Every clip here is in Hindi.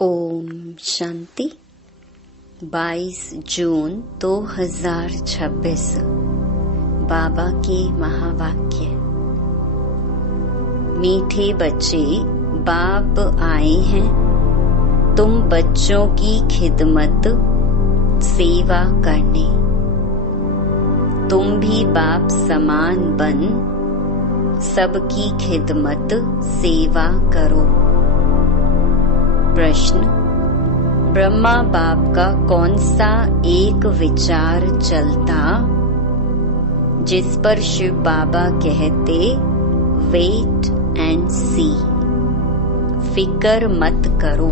ओम शांति। 22 जून 2026 बाबा के महावाक्य। मीठे बच्चे, बाप आए हैं तुम बच्चों की खिदमत सेवा करने। तुम भी बाप समान बन सबकी खिदमत सेवा करो। प्रश्न: ब्रह्मा बाप का कौन सा एक विचार चलता जिस पर शिव बाबा कहते वेट एंड सी, फिकर मत करो?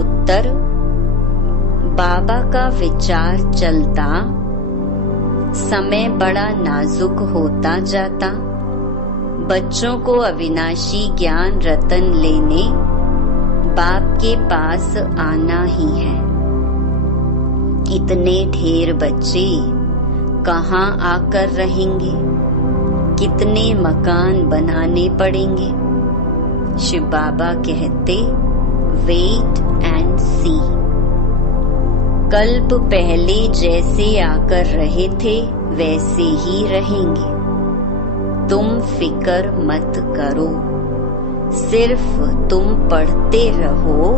उत्तर: बाबा का विचार चलता समय बड़ा नाजुक होता जाता। बच्चों को अविनाशी ज्ञान रतन लेने बाप के पास आना ही है। इतने ढेर बच्चे कहाँ आकर रहेंगे? कितने मकान बनाने पड़ेंगे? शिव बाबा कहते वेट एंड सी। कल्प पहले जैसे आकर रहे थे वैसे ही रहेंगे। तुम फिकर मत करो, सिर्फ तुम पढ़ते रहो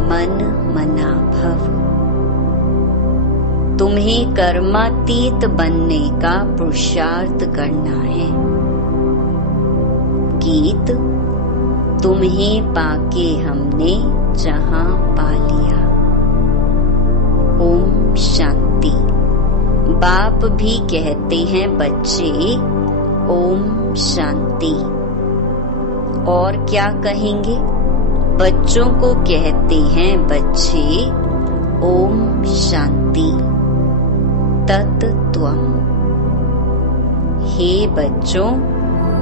मन मना भव। तुम्हें कर्मातीत बनने का पुरुषार्थ करना है। गीत: तुम्हें पाके हमने जहां पा लिया। ओम शांति। बाप भी कहते हैं बच्चे ओम शांति। और क्या कहेंगे? बच्चों को कहते हैं बच्चे ओम शांति तत्त्वम्। हे बच्चों,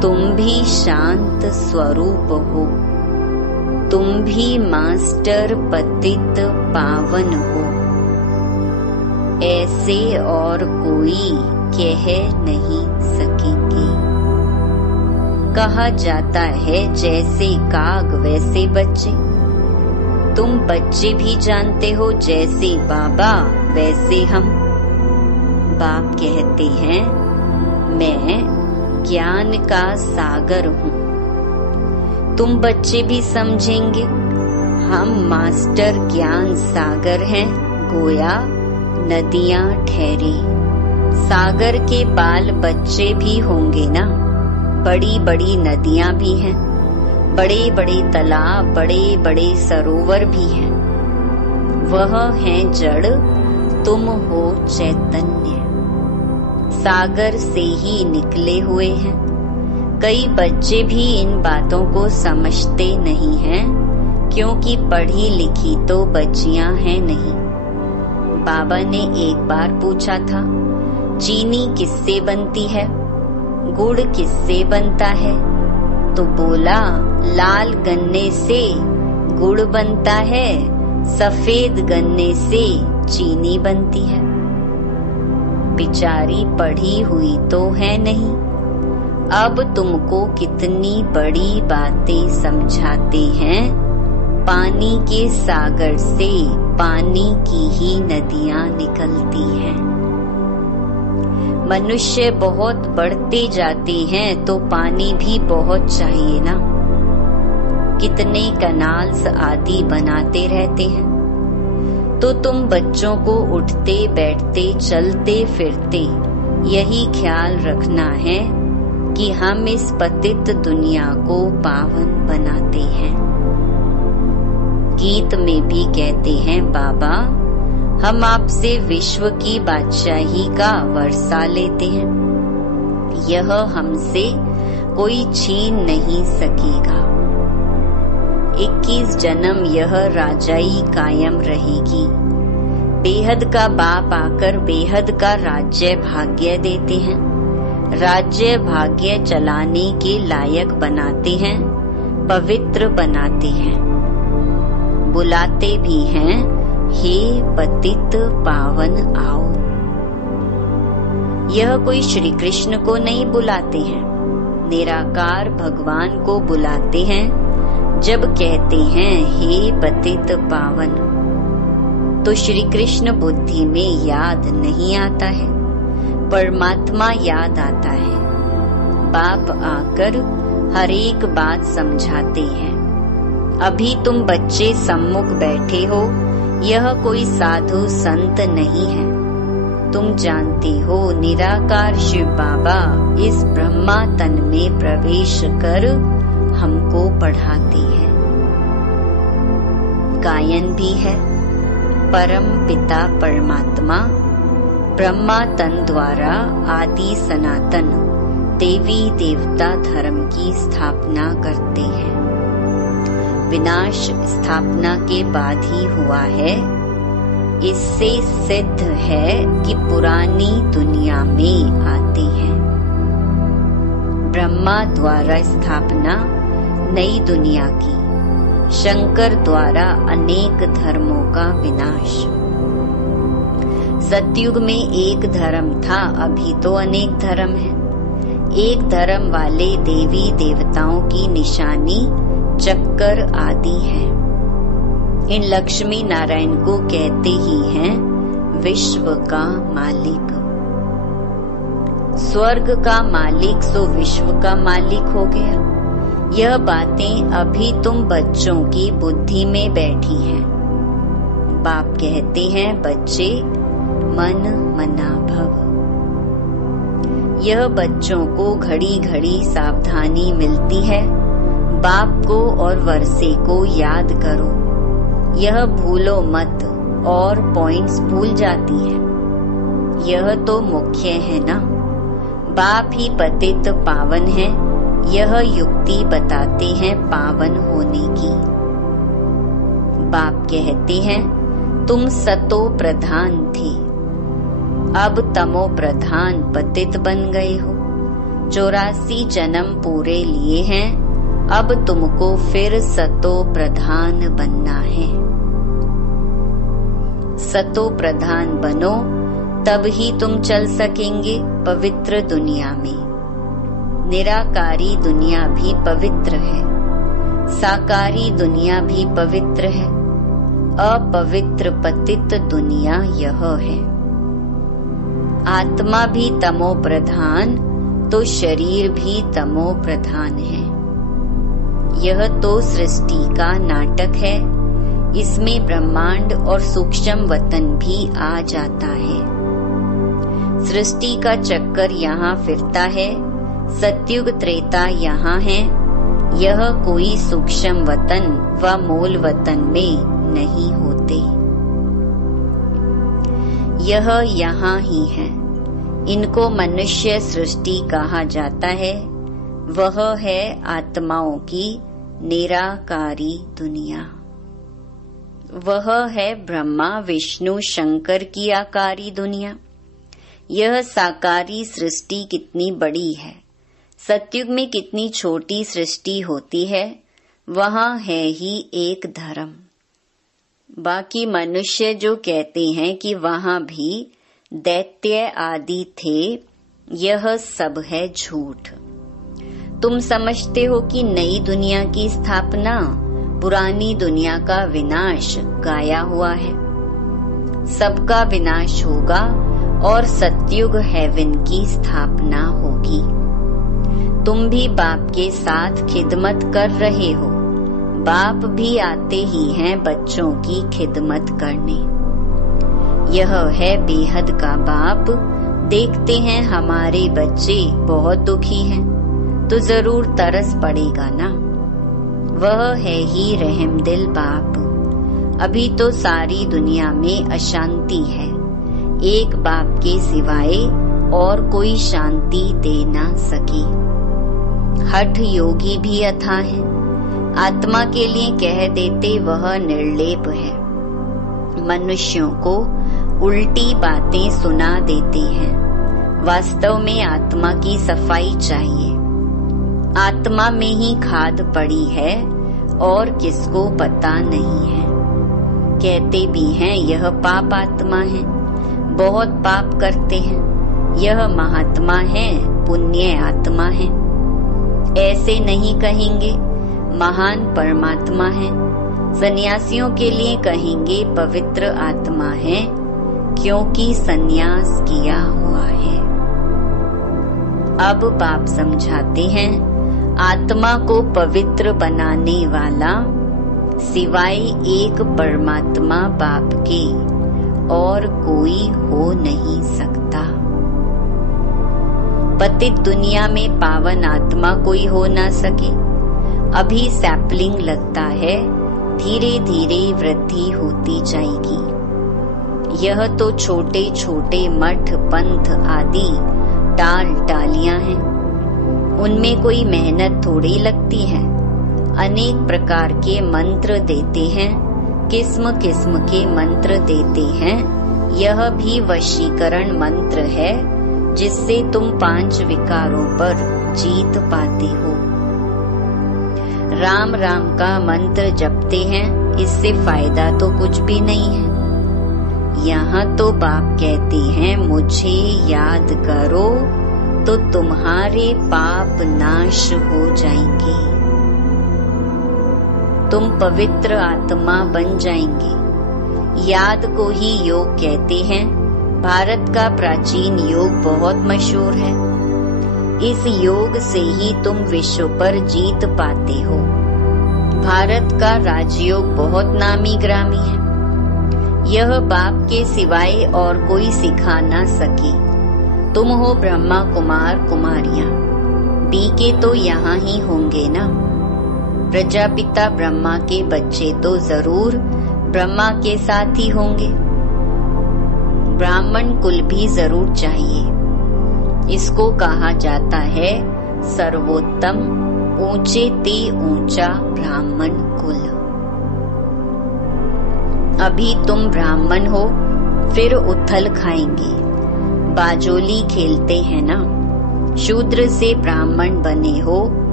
तुम भी शांत स्वरूप हो। तुम भी मास्टर पतित पावन हो। ऐसे और कोई कह नहीं सकेंगे। कहा जाता है जैसे काग वैसे बच्चे। तुम बच्चे भी जानते हो जैसे बाबा वैसे हम। बाप कहते हैं मैं ज्ञान का सागर हूँ। तुम बच्चे भी समझेंगे हम मास्टर ज्ञान सागर हैं। गोया नदियाँ ठहरे। सागर के बाल बच्चे भी होंगे ना। बड़ी बड़ी नदियाँ भी हैं, बड़े बड़े तालाब, बड़े बड़े सरोवर भी हैं। वह है जड़, तुम हो चैतन्य। सागर से ही निकले हुए हैं। कई बच्चे भी इन बातों को समझते नहीं हैं, क्योंकि पढ़ी लिखी तो बच्चियां हैं नहीं। बाबा ने एक बार पूछा था चीनी किससे बनती है, गुड़ किससे बनता है? तो बोला लाल गन्ने से गुड़ बनता है, सफेद गन्ने से चीनी बनती है। बेचारी पढ़ी हुई तो है नहीं। अब तुमको कितनी बड़ी बातें समझाते हैं। पानी के सागर से पानी की ही नदियाँ निकलती हैं। मनुष्य बहुत बढ़ते जाते हैं तो पानी भी बहुत चाहिए ना। कितने कनाल्स आदि बनाते रहते हैं। तो तुम बच्चों को उठते बैठते चलते फिरते यही ख्याल रखना है कि हम इस पतित दुनिया को पावन बनाते हैं। गीत में भी कहते हैं बाबा हम आपसे विश्व की बादशाही का वर्षा लेते हैं। यह हमसे कोई छीन नहीं सकेगा। 21 जन्म यह राजाई कायम रहेगी। बेहद का बाप आकर बेहद का राज्य भाग्य देते हैं। राज्य भाग्य चलाने के लायक बनाते हैं, पवित्र बनाते हैं। बुलाते भी हैं हे पतित पावन आओ। यह कोई श्री कृष्ण को नहीं बुलाते हैं, निराकार भगवान को बुलाते हैं। जब कहते हैं हे पतित पावन, तो श्री कृष्ण बुद्धि में याद नहीं आता है, परमात्मा याद आता है। बाप आकर हर एक बात समझाते हैं। अभी तुम बच्चे सम्मुख बैठे हो, यह कोई साधु संत नहीं है। तुम जानते हो निराकार शिव बाबा इस ब्रह्मा तन में प्रवेश कर हमको पढ़ाते हैं। गायन भी है, परम पिता परमात्मा ब्रह्मा तन द्वारा आदि सनातन देवी देवता धर्म की स्थापना करते हैं। विनाश स्थापना के बाद ही हुआ है। इससे सिद्ध है कि पुरानी दुनिया में आते हैं। ब्रह्मा द्वारा स्थापना नई दुनिया की, शंकर द्वारा अनेक धर्मों का विनाश। सतयुग में एक धर्म था, अभी तो अनेक धर्म है। एक धर्म वाले देवी देवताओं की निशानी चक्कर आदि है। इन लक्ष्मी नारायण को कहते ही हैं विश्व का मालिक। स्वर्ग का मालिक सो विश्व का मालिक हो गया। यह बातें अभी तुम बच्चों की बुद्धि में बैठी हैं। बाप कहते हैं बच्चे मन मना भव। यह बच्चों को घड़ी घड़ी सावधानी मिलती है। बाप को और वर्षे को याद करो, यह भूलो मत और पॉइंट्स भूल जाती है। यह तो मुख्य है ना। बाप ही पतित पावन है, यह युक्ति बताते हैं पावन होने की। बाप कहते हैं तुम सतो प्रधान थे, अब तमो प्रधान पतित बन गए हो। 84 जन्म पूरे लिए हैं, अब तुमको फिर सतो प्रधान बनना है। सतो प्रधान बनो, तब ही तुम चल सकेंगे पवित्र दुनिया में। निराकारी दुनिया भी पवित्र है, साकारी दुनिया भी पवित्र है। अपवित्र पतित दुनिया यह है। आत्मा भी तमो प्रधान, तो शरीर भी तमो प्रधान है। यह तो सृष्टि का नाटक है। इसमें ब्रह्मांड और सूक्ष्म वतन भी आ जाता है। सृष्टि का चक्कर यहाँ फिरता है। सतयुग त्रेता यहाँ है। यह कोई सूक्ष्म वतन व मूल वतन में नहीं होते। यह यहाँ ही है। इनको मनुष्य सृष्टि कहा जाता है। वह है आत्माओं की निराकारी दुनिया। वह है ब्रह्मा विष्णु शंकर की आकारी दुनिया। यह साकारी सृष्टि कितनी बड़ी है। सतयुग में कितनी छोटी सृष्टि होती है, वहाँ है ही एक धर्म। बाकी मनुष्य जो कहते हैं कि वहाँ भी दैत्य आदि थे, यह सब है झूठ। तुम समझते हो कि नई दुनिया की स्थापना, पुरानी दुनिया का विनाश गाया हुआ है। सबका विनाश होगा और सतयुग हेवन की स्थापना होगी। तुम भी बाप के साथ खिदमत कर रहे हो। बाप भी आते ही हैं बच्चों की खिदमत करने। यह है बेहद का बाप। देखते हैं हमारे बच्चे बहुत दुखी हैं, तो जरूर तरस पड़ेगा ना। वह है ही रहमदिल बाप। अभी तो सारी दुनिया में अशांति है। एक बाप के सिवाय और कोई शांति दे ना सके। हठ योगी भी अथा है। आत्मा के लिए कह देते वह निर्लेप है। मनुष्यों को उल्टी बातें सुना देते हैं। वास्तव में आत्मा की सफाई चाहिए। आत्मा में ही खाद पड़ी है और किसको पता नहीं है। कहते भी हैं यह पाप आत्मा है, बहुत पाप करते हैं। यह महात्मा है, पुण्य आत्मा है। ऐसे नहीं कहेंगे। महान परमात्मा है। सन्यासियों के लिए कहेंगे पवित्र आत्मा है, क्योंकि सन्यास किया हुआ है। अब बाप समझाते हैं, आत्मा को पवित्र बनाने वाला सिवाय एक परमात्मा बाप के और कोई हो नहीं सकता। पतित दुनिया में पावन आत्मा कोई हो ना सके। अभी सैपलिंग लगता है, धीरे धीरे वृद्धि होती जाएगी। यह तो छोटे छोटे मठ पंथ आदि टाल टालियां हैं, उनमें कोई मेहनत थोड़ी लगती है। अनेक प्रकार के मंत्र देते हैं, किस्म किस्म के मंत्र देते हैं। यह भी वशीकरण मंत्र है, जिससे तुम 5 विकारों पर जीत पाते हो। राम राम का मंत्र जपते हैं, इससे फायदा तो कुछ भी नहीं है। यहाँ तो बाप कहते हैं, मुझे याद करो तो तुम्हारे पाप नाश हो जाएंगे, तुम पवित्र आत्मा बन जाएंगे। याद को ही योग कहते हैं। भारत का प्राचीन योग बहुत मशहूर है। इस योग से ही तुम विश्व पर जीत पाते हो। भारत का राजयोग बहुत नामी ग्रामी है। यह बाप के सिवाय और कोई सिखा ना सके। तुम हो ब्रह्मा कुमार कुमारियां, बीके तो यहाँ ही होंगे ना। प्रजापिता ब्रह्मा के बच्चे तो जरूर ब्रह्मा के साथ ही होंगे। ब्राह्मण कुल भी जरूर चाहिए। इसको कहा जाता है सर्वोत्तम, ऊंचे ते ऊंचा ब्राह्मण कुल। अभी तुम ब्राह्मण हो, फिर उथल खाएंगे। बाजोली खेलते हैं ना। शूद्र से ब्राह्मण बने हो,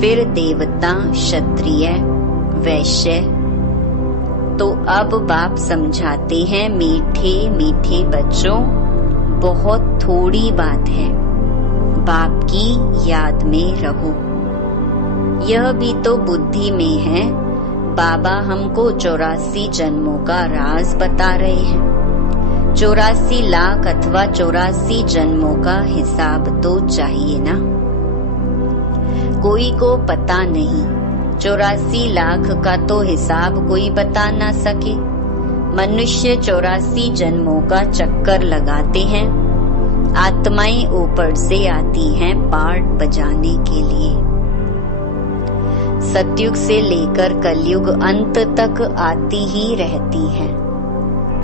फिर देवता, क्षत्रिय, वैश्य। तो अब बाप समझाते हैं, मीठे मीठे बच्चों, बहुत थोड़ी बात है, बाप की याद में रहो। यह भी तो बुद्धि में है। बाबा हमको 84 जन्मों का राज बता रहे हैं। 84 लाख अथवा 84 जन्मों का हिसाब तो चाहिए ना। कोई को पता नहीं, 84 लाख का तो हिसाब कोई बता ना सके। मनुष्य 84 जन्मों का चक्कर लगाते हैं। आत्माएं ऊपर से आती हैं पार्ट बजाने के लिए। सतयुग से लेकर कलयुग अंत तक आती ही रहती हैं।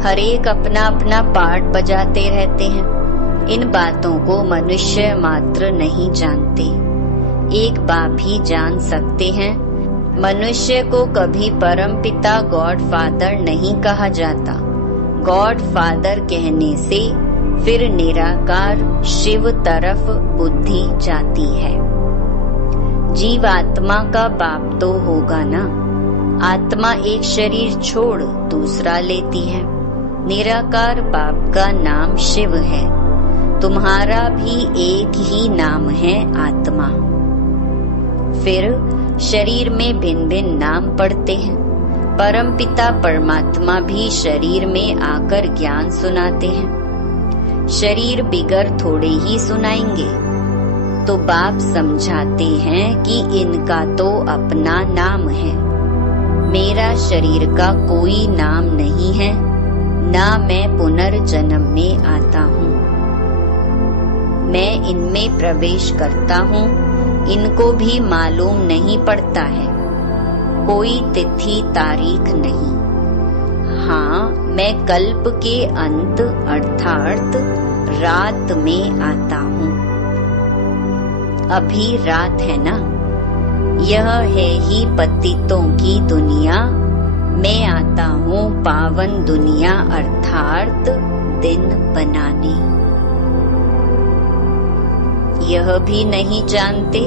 हर एक अपना अपना पार्ट बजाते रहते हैं। इन बातों को मनुष्य मात्र नहीं जानते, एक बाप ही जान सकते हैं। मनुष्य को कभी परम पिता गॉड फादर नहीं कहा जाता। गॉड फादर कहने से फिर निराकार शिव तरफ बुद्धि जाती है। जीवात्मा का बाप तो होगा ना। आत्मा एक शरीर छोड़ दूसरा लेती है। निराकार बाप का नाम शिव है। तुम्हारा भी एक ही नाम है, आत्मा। फिर शरीर में भिन्न भिन्न नाम पढ़ते हैं। परम पिता परमात्मा भी शरीर में आकर ज्ञान सुनाते हैं। शरीर बिगर थोड़े ही सुनाएंगे। तो बाप समझाते हैं कि इनका तो अपना नाम है। मेरा शरीर का कोई नाम नहीं है, ना मैं पुनर्जन्म में आता हूँ। मैं इनमें प्रवेश करता हूँ, इनको भी मालूम नहीं पड़ता है। कोई तिथि तारीख नहीं। हाँ, मैं कल्प के अंत अर्थात रात में आता हूँ। अभी रात है ना। यह है ही पतितों की दुनिया। मैं आता हूँ पावन दुनिया अर्थात दिन बनाने। यह भी नहीं जानते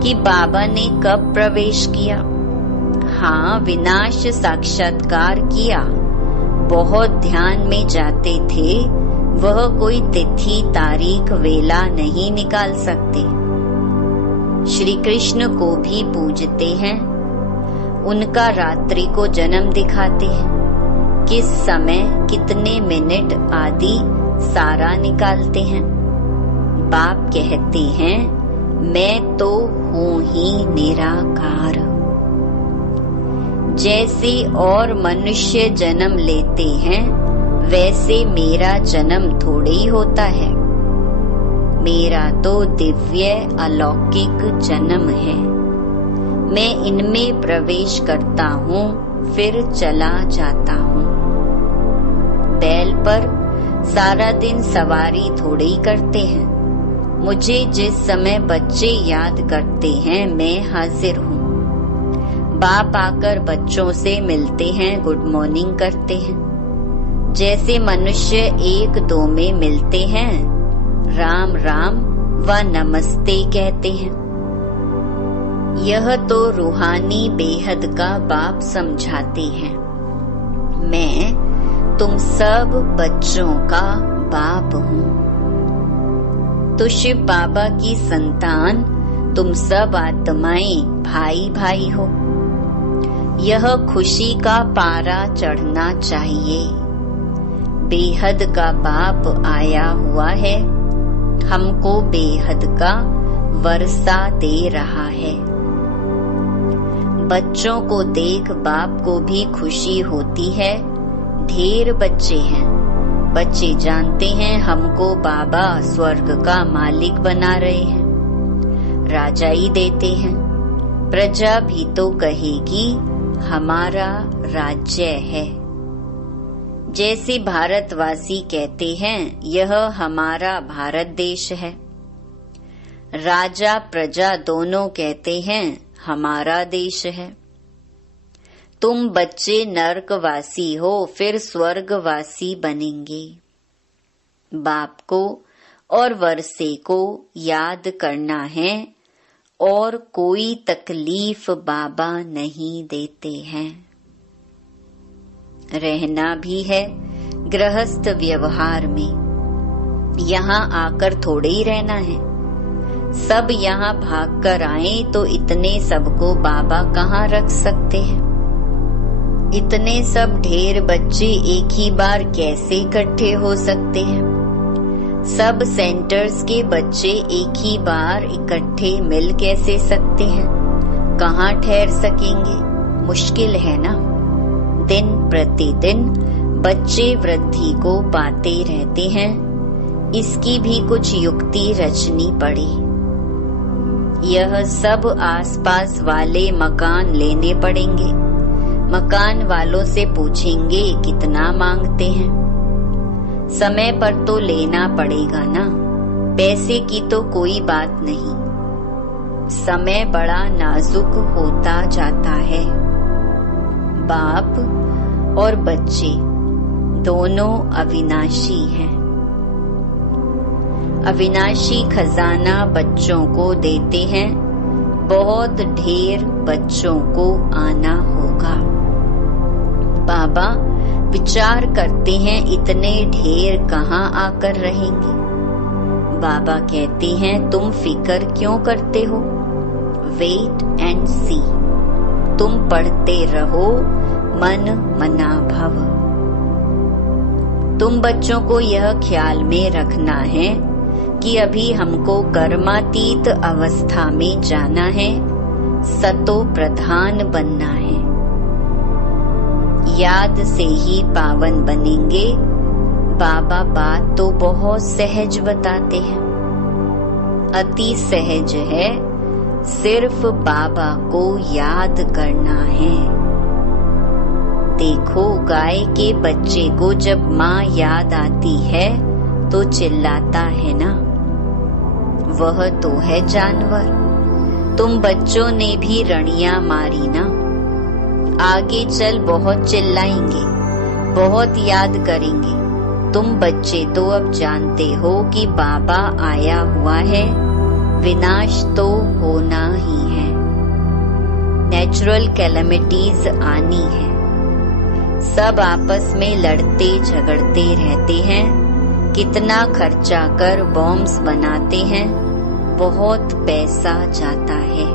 कि बाबा ने कब प्रवेश किया। हाँ, विनाश साक्षात्कार किया। बहुत ध्यान में जाते थे। वह कोई तिथि तारीख वेला नहीं निकाल सकते। श्री कृष्ण को भी पूजते हैं, उनका रात्रि को जन्म दिखाते हैं, किस समय कितने मिनट आदि सारा निकालते हैं। बाप कहते हैं मैं तो हूँ ही निराकार। जैसे और मनुष्य जन्म लेते हैं वैसे मेरा जन्म थोड़े ही होता है। मेरा तो दिव्य अलौकिक जन्म है। मैं इनमें प्रवेश करता हूँ फिर चला जाता हूँ। बैल पर सारा दिन सवारी थोड़े ही करते हैं। मुझे जिस समय बच्चे याद करते हैं मैं हाजिर हूँ। बाप आकर बच्चों से मिलते हैं, गुड मॉर्निंग करते हैं। जैसे मनुष्य एक दो में मिलते हैं, राम राम व नमस्ते कहते हैं। यह तो रूहानी बेहद का बाप समझाते हैं। मैं तुम सब बच्चों का बाप हूँ। तो शिव बाबा की संतान तुम सब आत्माएं भाई भाई हो। यह खुशी का पारा चढ़ना चाहिए। बेहद का बाप आया हुआ है, हमको बेहद का वर्षा दे रहा है। बच्चों को देख बाप को भी खुशी होती है। ढेर बच्चे हैं। बच्चे जानते हैं हमको बाबा स्वर्ग का मालिक बना रहे हैं, राजा ही देते हैं। प्रजा भी तो कहेगी हमारा राज्य है। जैसे भारतवासी कहते हैं यह हमारा भारत देश है। राजा प्रजा दोनों कहते हैं हमारा देश है। तुम बच्चे नरकवासी हो फिर स्वर्गवासी बनेंगे। बाप को और वर्षे को याद करना है और कोई तकलीफ बाबा नहीं देते हैं। रहना भी है गृहस्थ व्यवहार में। यहाँ आकर थोड़े ही रहना है। सब यहाँ भाग कर आए तो इतने सबको बाबा कहाँ रख सकते हैं। इतने सब ढेर बच्चे एक ही बार कैसे इकट्ठे हो सकते हैं। सब सेंटर्स के बच्चे एक ही बार इकट्ठे मिल कैसे सकते हैं। कहाँ ठहर सकेंगे, मुश्किल है ना। दिन प्रतिदिन बच्चे वृद्धि को पाते रहते हैं। इसकी भी कुछ युक्ति रचनी पड़ी। यह सब आसपास वाले मकान लेने पड़ेंगे। मकान वालों से पूछेंगे कितना मांगते हैं। समय पर तो लेना पड़ेगा ना। पैसे की तो कोई बात नहीं। समय बड़ा नाजुक होता जाता है। बाप और बच्चे दोनों अविनाशी हैं। अविनाशी खजाना बच्चों को देते हैं। बहुत ढेर बच्चों को आना होगा। बाबा विचार करते हैं इतने ढेर कहाँ आकर रहेंगे। बाबा कहते हैं तुम फिकर क्यों करते हो, वेट एंड सी। तुम पढ़ते रहो मन मना भव। तुम बच्चों को यह ख्याल में रखना है कि अभी हमको कर्मातीत अवस्था में जाना है, सतो प्रधान बनना है। याद से ही पावन बनेंगे। बाबा बात तो बहुत सहज बताते हैं, अति सहज है। सिर्फ बाबा को याद करना है। देखो गाय के बच्चे को जब माँ याद आती है तो चिल्लाता है ना, वह तो है जानवर। तुम बच्चों ने भी रणियां मारी ना। आगे चल बहुत चिल्लाएंगे, बहुत याद करेंगे। तुम बच्चे तो अब जानते हो कि बाबा आया हुआ है, विनाश तो होना ही है। नेचुरल कैलेमिटीज आनी है। सब आपस में लड़ते झगड़ते रहते हैं। कितना खर्चा कर बॉम्ब्स बनाते हैं, बहुत पैसा जाता है।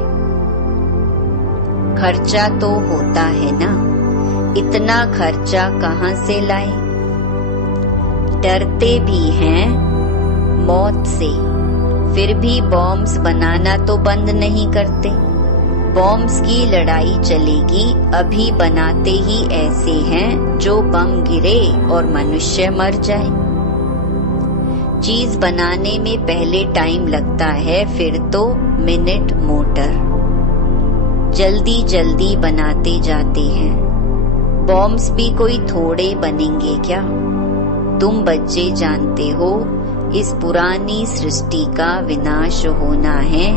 खर्चा तो होता है ना, इतना खर्चा कहाँ से लाए। डरते भी हैं मौत से, फिर भी बॉम्ब्स बनाना तो बंद नहीं करते। बॉम्ब्स की लड़ाई चलेगी, अभी बनाते ही ऐसे हैं जो बम गिरे और मनुष्य मर जाए। चीज बनाने में पहले टाइम लगता है, फिर तो मिनट मोटर। जल्दी जल्दी बनाते जाते हैं। बॉम्ब्स भी कोई थोड़े बनेंगे क्या? तुम बच्चे जानते हो इस पुरानी सृष्टि का विनाश होना है,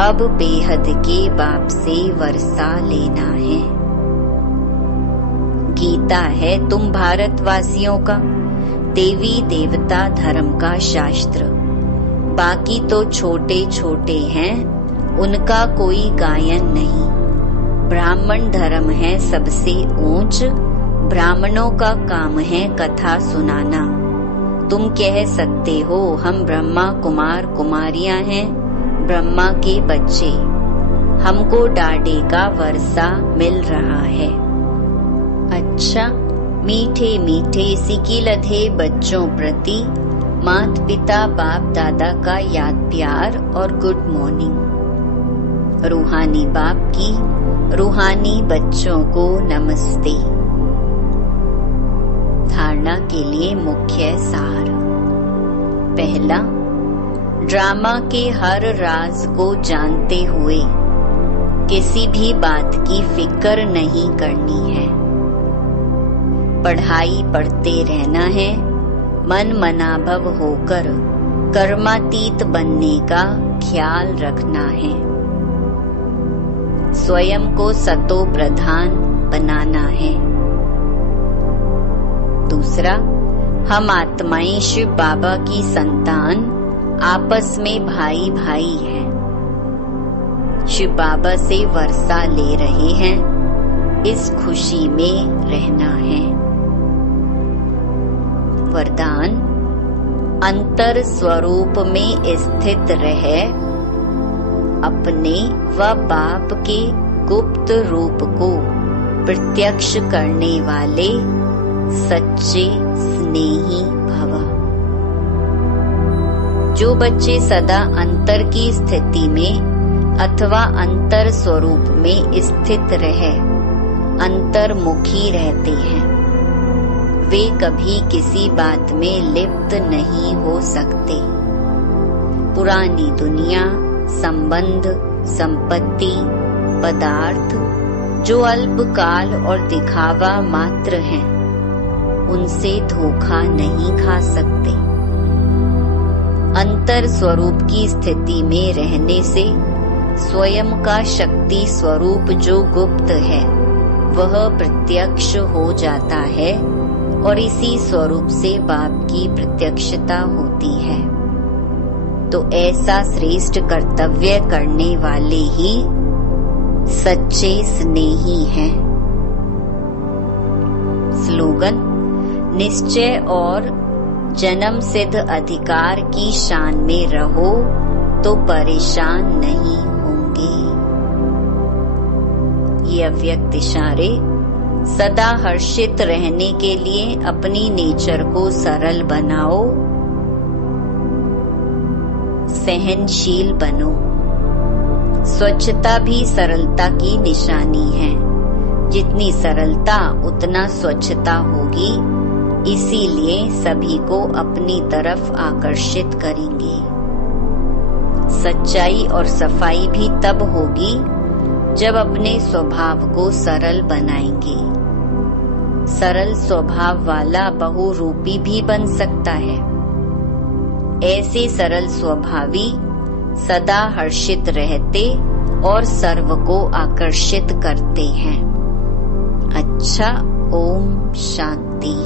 अब बेहद के बाप से वर्षा लेना है। गीता है तुम भारतवासियों का देवी देवता धर्म का शास्त्र। बाकी तो छोटे छोटे हैं, उनका कोई गायन नहीं। ब्राह्मण धर्म है सबसे ऊंच, ब्राह्मणों का काम है कथा सुनाना। तुम कह सकते हो हम ब्रह्मा कुमार कुमारियां हैं, ब्रह्मा के बच्चे, हमको डाढ़े का वर्षा मिल रहा है। अच्छा, मीठे मीठे सिकी लधे बच्चों प्रति मात पिता बाप दादा का याद प्यार और गुड मॉर्निंग। रूहानी बाप की रूहानी बच्चों को नमस्ते। धारणा के लिए मुख्य सार। पहला, ड्रामा के हर राज को जानते हुए किसी भी बात की फिक्र नहीं करनी है। पढ़ाई पढ़ते रहना है, मन मनाभव होकर कर्मातीत बनने का ख्याल रखना है। स्वयं को सतो प्रधान बनाना है। दूसरा, हम आत्माएं शिव बाबा की संतान आपस में भाई भाई हैं। शिव बाबा से वर्षा ले रहे हैं, इस खुशी में रहना है। वरदान, अंतर स्वरूप में स्थित रहे, अपने व बाप के गुप्त रूप को प्रत्यक्ष करने वाले सच्चे स्नेही भव। जो बच्चे सदा अंतर की स्थिति में अथवा अंतर स्वरूप में स्थित रहे अंतर्मुखी रहते हैं, वे कभी किसी बात में लिप्त नहीं हो सकते। पुरानी दुनिया, संबंध, संपत्ति, पदार्थ जो अल्पकाल और दिखावा मात्र हैं, उनसे धोखा नहीं खा सकते। अंतर स्वरूप की स्थिति में रहने से स्वयं का शक्ति स्वरूप जो गुप्त है वह प्रत्यक्ष हो जाता है और इसी स्वरूप से बाप की प्रत्यक्षता होती है। तो ऐसा श्रेष्ठ कर्तव्य करने वाले ही सच्चे स्नेही हैं। स्लोगन, निश्चय और जन्म सिद्ध अधिकार की शान में रहो तो परेशान नहीं होंगे। ये अव्यक्त इशारे सदा हर्षित रहने के लिए अपनी नेचर को सरल बनाओ, सहनशील बनो। स्वच्छता भी सरलता की निशानी है। जितनी सरलता उतना स्वच्छता होगी, इसीलिए सभी को अपनी तरफ आकर्षित करेंगे। सच्चाई और सफाई भी तब होगी जब अपने स्वभाव को सरल बनाएंगे। सरल स्वभाव वाला बहुरूपी भी बन सकता है। ऐसे सरल स्वभावी सदा हर्षित रहते और सर्व को आकर्षित करते हैं। अच्छा, ओम शांति।